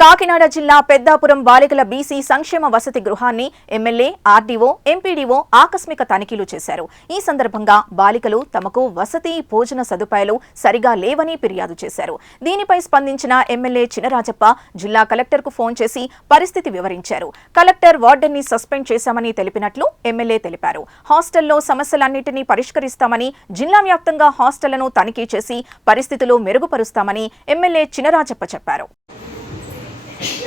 కాకినాడ జిల్లా పెద్దాపురం బాలికల బీసీ సంక్షేమ వసతి గృహాన్ని ఎమ్మెల్యే ఆర్డీఓ ఎంపీడీఓ ఆకస్మిక తనిఖీలు చేశారు. ఈ సందర్భంగా బాలికలు తమకు వసతి భోజన సదుపాయాలు సరిగా లేవని ఫిర్యాదు చేశారు. దీనిపై స్పందించిన ఎమ్మెల్యే చినరాజప్ప జిల్లా కలెక్టర్కు ఫోన్ చేసి పరిస్థితి వివరించారు. కలెక్టర్ వార్డెన్ని సస్పెండ్ చేశామని తెలిపినట్లు ఎమ్మెల్యే తెలిపారు. హాస్టల్లో సమస్యలన్నింటినీ పరిష్కరిస్తామని జిల్లా వ్యాప్తంగా హాస్టళ్ళను తనిఖీ చేసి పరిస్థితులు మెరుగుపరుస్తామని ఎమ్మెల్యే చినరాజప్ప చెప్పారు.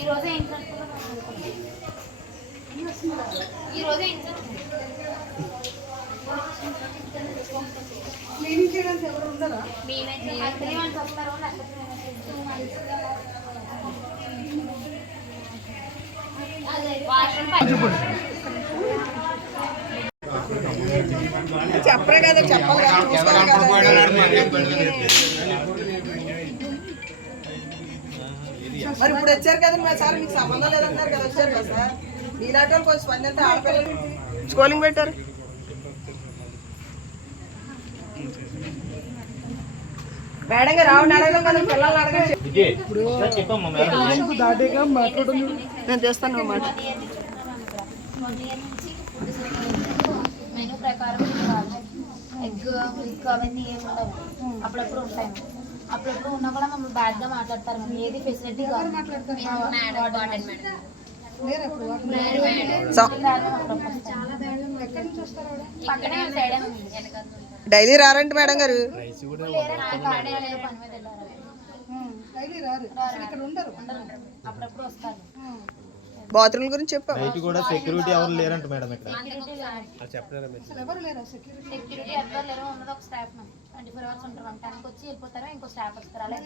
ఈరోజే ఈ రోజే ఇంట్లో ఈ రోజే ఇంట్లో క్లీనింగ్ చేయడానికి ఎవరు ఉండరా? త్రీ మంత్స్ వస్తారు చెప్పరే కదా చెప్పాలి కదా కదా. మరి ఇప్పుడు వచ్చారు కదా మరి సార్ మీకు సంబంధం లేదంటారు కదా వచ్చారు కదా సార్. మీలాంటి వాళ్ళు కొంచెం మంది ఆడపిల్లలు. స్కూలింగ్ పెట్టారు. మేడం గారు ఆవిడ అడగడం కదా మేడం. నేను చేస్తాను మాట. మెనూ ప్రకారం ఎగ్ మిల్క్ అవన్నీ ఏమి ఉండవు. అప్పుడప్పుడు ఉంటాయి అప్పుడప్పుడు ఉన్నా కూడా మమ్మల్ని బ్యాడ్గా మాట్లాడతారు ఏది ఫెసిలిటీ సైడ్ డైలీ రారండి మేడం గారు. బాత్రూమ్ గురించి చెప్పు. నైట్ కూడా సెక్యూరిటీ ఎవరు లేరంట మేడం ఇక్కడ? సెక్యూరిటీ ఎవ్వరు లేరు ఉన్నది ఒక స్టాఫ్ ట్వంటీ ఫోర్ అవర్స్ ఉంటారు టెన్కి వచ్చి వెళ్ళిపోతారు ఇంకో స్టాఫ్ వస్తారు అలా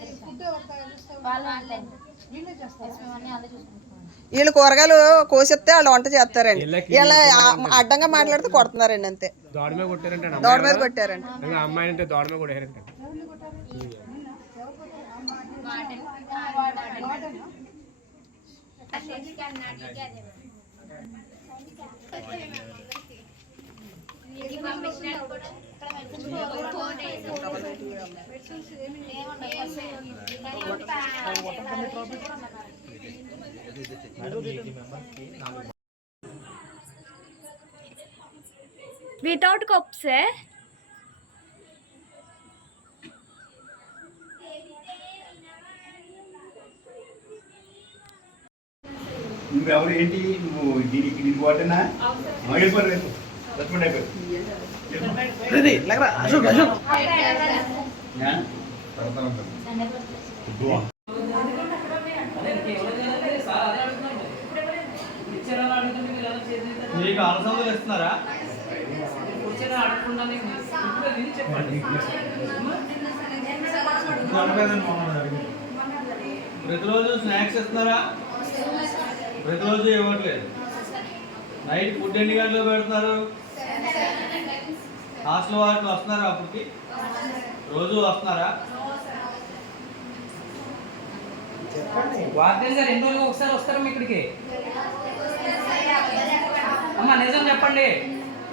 వాళ్ళు ఆన్లైన్ అన్నీ అలా చూసుకుంటున్నాం వీళ్ళు కూరగాయలు కోసిస్తే వాళ్ళు వంట చేస్తారండి. వీళ్ళ అడ్డంగా మాట్లాడితే కొడుతున్నారండి అంతే. దోడ మీద కొట్టారంటే దోడ మీద కొట్టారండి. ఇంకా అమ్మాయి అంటే దోడ మీద కొట్టారంటే వితౌట్ కప్సే నువ్వెవరు ఏంటి నువ్వు దీనికి దీనికి వాటేనా వెళ్ళిపోరు రేపు రెస్పాండ్ అయిపోయారు మీకు అలసందలు ఇస్తున్నారా ప్రతిరోజు స్నాక్స్ ఇస్తున్నారా ప్రతిరోజు ఇవ్వట్లేదు నైట్ ఫుడ్ ఎన్ని గంటలు పెడుతున్నారు? హాస్టల్ వారికి వస్తున్నారా అప్పటికి? రోజు వస్తున్నారా? వార్డెన్ గారు ఎన్ని రోజులు ఒకసారి వస్తారు మీ ఇక్కడికి? అమ్మ నిజం చెప్పండి.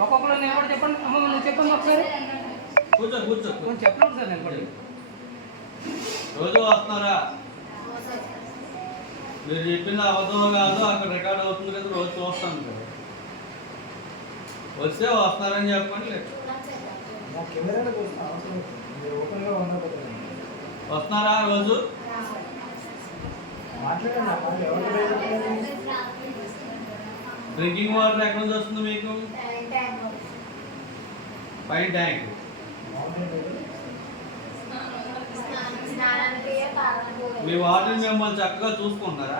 ఒక్కొక్కరు నిలబడి చెప్పండి. అమ్మ నువ్వు చెప్పండి ఒకసారి. కూర్చో కూర్చో కొంచెం చెప్పండి సార్ నిలబడి రోజు వస్తున్నారా? మీరు చెప్పింది అబద్ధం కాదు అక్కడ రికార్డ్ అవుతుంది కదా రోజు చూస్తాను కదా. వస్తే వస్తున్నారని చెప్పండి లేదు. వస్తున్నారా రోజు? డ్రింకింగ్ వాటర్ ఎక్కడ నుంచి వస్తుంది మీకు? పై ట్యాంక్. మీ వాటర్ మిమ్మల్ని చక్కగా చూసుకుంటారా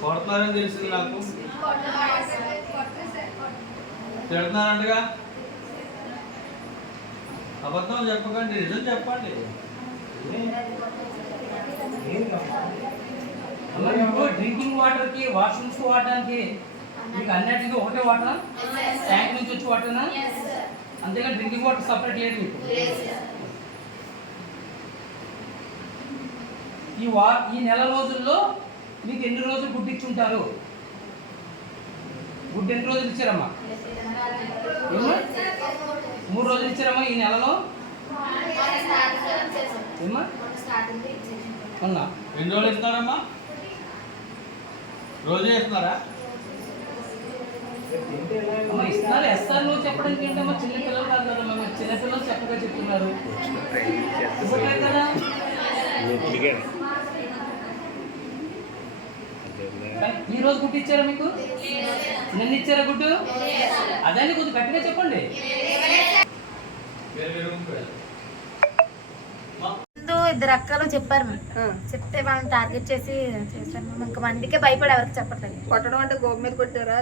కొడుతున్నారని తెలిసింది నాకు. తిడుతున్నారంటగా? అబద్ధం చెప్పకండి నిజం చెప్పండి అమ్మ మీకు డ్రింకింగ్ వాటర్కి వాష్రూమ్స్ వాడడానికి మీకు అన్నిటికీ ఒకటే వాటర్? ట్యాంక్ నుంచి వచ్చి వాటర్నా? అంతేగా డ్రింకింగ్ వాటర్ సపరేట్ లేదు మీకు. ఈ వా ఈ నెల రోజుల్లో మీకు ఎన్ని రోజులు గుడ్డు ఇచ్చుంటారు గుడ్డు ఎన్ని రోజులు ఇచ్చారమ్మా? మూడు రోజులు ఇచ్చారమ్మా ఈ నెలలో? ఎన్ని రోజులు ఇస్తున్నారమ్మా రోజు ఇస్తున్నారా అమ్మ ఇస్తున్నారు. ఎస్ఆర్ నువ్వు చెప్పడానికి ఏంటమ్మా చిన్న పిల్లలు కాదు కదమ్మా మీరు చిన్న పిల్లలు చక్కగా చెప్తున్నారు. కదా ఈ రోజు గుడ్డు ఇచ్చారా మీకు? నిన్న ఇచ్చారా గుడ్డు? అదే కొద్దిగా గట్టిగా చెప్పండి. వేరే వేరే ఇద్దరు అక్కలు చెప్పారు మ్యామ్. చెప్తే వాళ్ళని టార్గెట్ చేసి చేశారు మ్యామ్. ఇంకా మందికే భయపడి ఎవరికి చెప్పట్లేదు. కొట్టడం అంటే మీద కొట్టారా?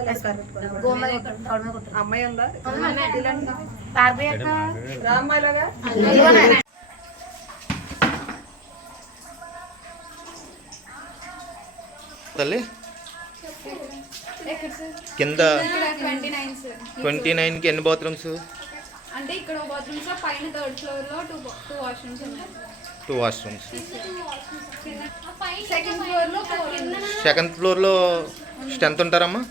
గోమ మీద కొట్టారు. అమ్మాయి ఉందా? భార్గవి అక్క. రామ్మాయిలాగా? తల్లి? కింద ట్వంటీ నైన్కి ఎన్ని బాత్రూమ్స్? అంటే ఇక్కడ బాత్రూమ్స్ పైన థర్డ్ ఫ్లోర్లో టూ టూ వాష్రూమ్స్ ఉన్నాయి టూ వాష్రూమ్స్. సెకండ్ ఫ్లోర్లో స్ట్రెంత్ ఉంటారమ్మా?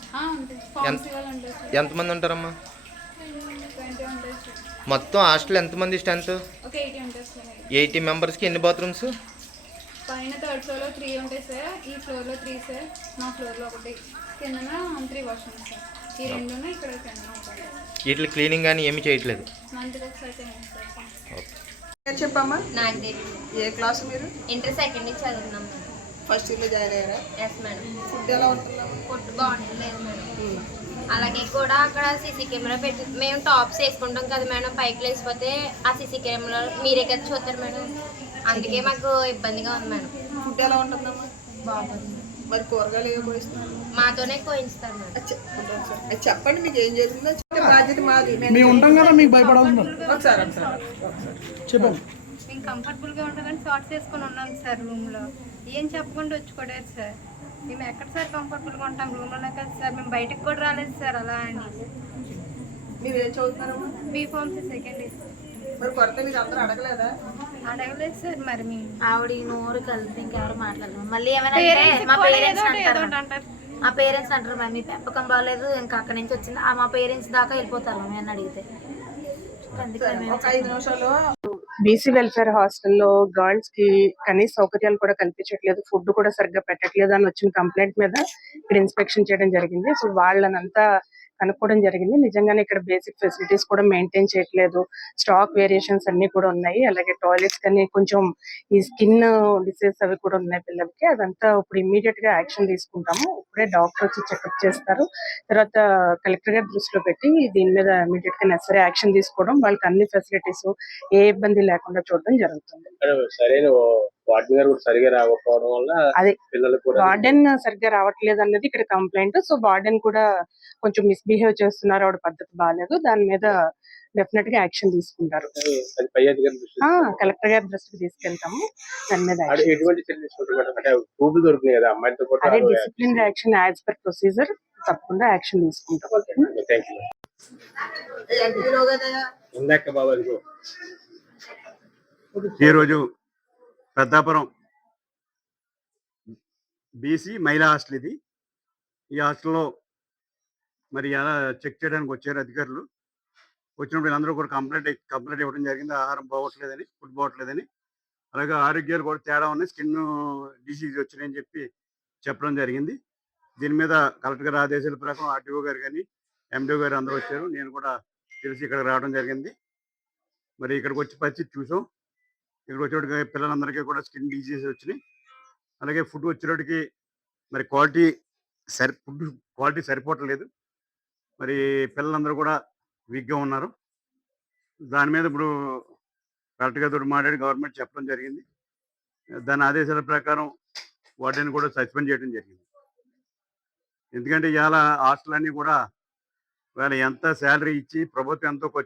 సార్ ఎంతమంది ఉంటారమ్మా? మొత్తం హాస్టల్ ఎంతమంది స్ట్రెంత్ ఎయిటీ మెంబర్స్కి ఎన్ని బాత్రూమ్స్? పైన థర్డ్ ఫ్లోర్లో త్రీ ఉంటాయి సార్. ఈ ఫ్లోర్లో త్రీ సార్. మా ఫ్లోర్లో ఒకటి. కిందన త్రీ వాష్రూమ్స్ సార్. ఈ రెండున ఇక్కడ కింద ఉంటాయి వీటి క్లీనింగ్ కానీ ఏమీ చేయట్లేదు. మంత్కి ఒకసారి పేరు చెప్పమ్మా. నాకు ఏ క్లాస్ మీరు? ఇంటర్ సెకండ్ ఇయర్ చదువుతున్నాం. ఫస్ట్ ఇయర్లో జాయిన్ అయ్యారా? ఎస్ మేడం ఫుడ్ ఎలా ఉంటున్నాము ఫుడ్ బాగుండలేదు మేడం అలాగే కూడా అక్కడ సీసీ కెమెరా పెట్టి మేము టాప్స్ వేసుకుంటాం కదా మేడం పైకి లేచిపోతే ఆ సీసీ కెమెరా మీరే కదా చూస్తారు మేడం అందుకే మాకు ఇబ్బందిగా ఉంది మేడం ఫుడ్ ఎలా ఉంటుందమ్మా? బాగుంది మరి కూరగాయలు ఏవో పోయిస్తున్నారు మాతోనే కోయించుతారు మేడం చెప్పండి మీకు ఏం చెప్పండి. బాధ్యత మాది. మేము ఉంటాం కదా మీకు భయపడాల్సిన ఒకసారి ఒకసారి ఒకసారి. చెప్పండి మేము కంఫర్టబుల్గా ఉండగానే షార్ట్స్ వేసుకొని ఉన్నాం సార్ రూమ్లో. ఏం చెప్పకుండా వచ్చి కొట్టారు సార్. మేము ఎక్కడ సార్ కంఫర్టబుల్గా ఉంటాం? రూమ్లోనే కదా సార్. మేము బయటకు కూడా రాలేదు సార్ అలా అని. మీరు ఏం చదువుతున్నారమ్మా? బీ ఫార్మ్స్ సెకండ్ మరి కొరత మీరు అందరూ అడగలేదా? అడగలేదు సార్ మరి మేము ఆవిడ ఈ నోరు కలిపి ఇంకెవరు మాట్లాడలేదు మళ్ళీ ఏమైనా అంటే మా పేరెంట్స్ అంటారు. మా పేరెంట్స్ అంటారు మ్యామ్ మీ పెంపకం బాగాలేదు ఇంకా అక్కడి నుంచి వచ్చింది. ఆ మా పేరెంట్స్ దాకా వెళ్ళిపోతారు అని అడిగితే. అందుకే మేము ఒక ఐదు నిమిషాలు బీసీ వెల్ఫేర్ హాస్టల్లో గర్ల్స్కి కనీస సౌకర్యాలు కూడా కల్పించట్లేదు ఫుడ్ కూడా సరిగ్గా పెట్టట్లేదు అని వచ్చిన కంప్లైంట్ మీద ఇక్కడ ఇన్స్పెక్షన్ చేయడం జరిగింది. సో వాళ్ళనంతా కనుక్కోవడం జరిగింది. నిజంగానే ఇక్కడ బేసిక్ ఫెసిలిటీస్ కూడా మెయింటైన్ చేయట్లేదు. స్టాక్ వేరియేషన్స్ అన్ని కూడా ఉన్నాయి. అలాగే టాయిలెట్స్ కానీ కొంచెం ఈ స్కిన్ డిసీజ్ అవి కూడా ఉన్నాయి పిల్లలకి. అదంతా ఇప్పుడు ఇమీడియట్గా యాక్షన్ తీసుకుంటాము. ఇప్పుడే డాక్టర్ వచ్చి చెకప్ చేస్తారు. తర్వాత కలెక్టర్ గారి దృష్టిలో పెట్టి దీని మీద ఇమీడియట్గా నెసరీ యాక్షన్ తీసుకోవడం వాళ్ళకి అన్ని ఫెసిలిటీస్ ఏ ఇబ్బంది లేకుండా చూడడం జరుగుతుంది. సరైన కూడా సరిగా రాకపోవడం వల్ల అదే పిల్లలకు కూడా వార్డెన్ సరిగ్గా రావట్లేదు అన్నది ఇక్కడ కంప్లైంట్. సో వార్డెన్ కూడా కొంచెం మిస్బిహేవ్ చేస్తున్నారు. ఆవిడ పద్ధతి బాగాలేదు దాని మీద డెఫినెట్గా యాక్షన్ తీసుకుంటారు. అది పై అధికారుల దృష్టిలో ఆ కలెక్టర్ గారి దృష్టికి తీసుకెళ్తాము. దాని మీద అదే discipline action as per procedure తప్పకుండా యాక్షన్ తీసుకుంటాం. ఇందాక బాబు ఈరోజు పెద్దాపురం. బీసీ మహిళా హాస్టల్ ఇది. ఈ హాస్టల్లో మరి ఎలా చెక్ చేయడానికి వచ్చారు అధికారులు? వచ్చినప్పుడు వీళ్ళందరూ కూడా కంప్లైంట్ కంప్లైంట్ ఇవ్వడం జరిగింది. ఆహారం బాగోట్లేదని ఫుడ్ బాగోట్లేదని అలాగే ఆరోగ్యాలు కూడా తేడా ఉన్నాయి. స్కిన్ డిసీజ్ వచ్చినాయని చెప్పి చెప్పడం జరిగింది. దీని మీద కలెక్టర్ గారి ఆదేశాల ప్రకారం ఆర్టీఓ గారు కానీ ఎండిఓ గారు అందరూ వచ్చారు. నేను కూడా తెలిసి ఇక్కడ రావడం జరిగింది. మరి ఇక్కడికి వచ్చి పరిస్థితి చూసాం. ఇక్కడికి వచ్చేటికి పిల్లలందరికీ కూడా స్కిన్ డిజీజ్ వచ్చినాయి. అలాగే ఫుడ్ వచ్చేటికి మరి క్వాలిటీ సరి ఫుడ్ క్వాలిటీ సరిపోవట్లేదు. మరి పిల్లలందరూ కూడా వీక్గా ఉన్నారు. దాని మీద ఇప్పుడు కలెక్టర్ గారితో మాట్లాడి గవర్నమెంట్ చెప్పడం జరిగింది. దాని ఆదేశాల ప్రకారం వాటిని కూడా సస్పెండ్ చేయడం జరిగింది. ఎందుకంటే ఇవాళ హాస్టల్ అన్నీ కూడా ఇవాళ ఎంత శాలరీ ఇచ్చి ప్రభుత్వం ఎంతో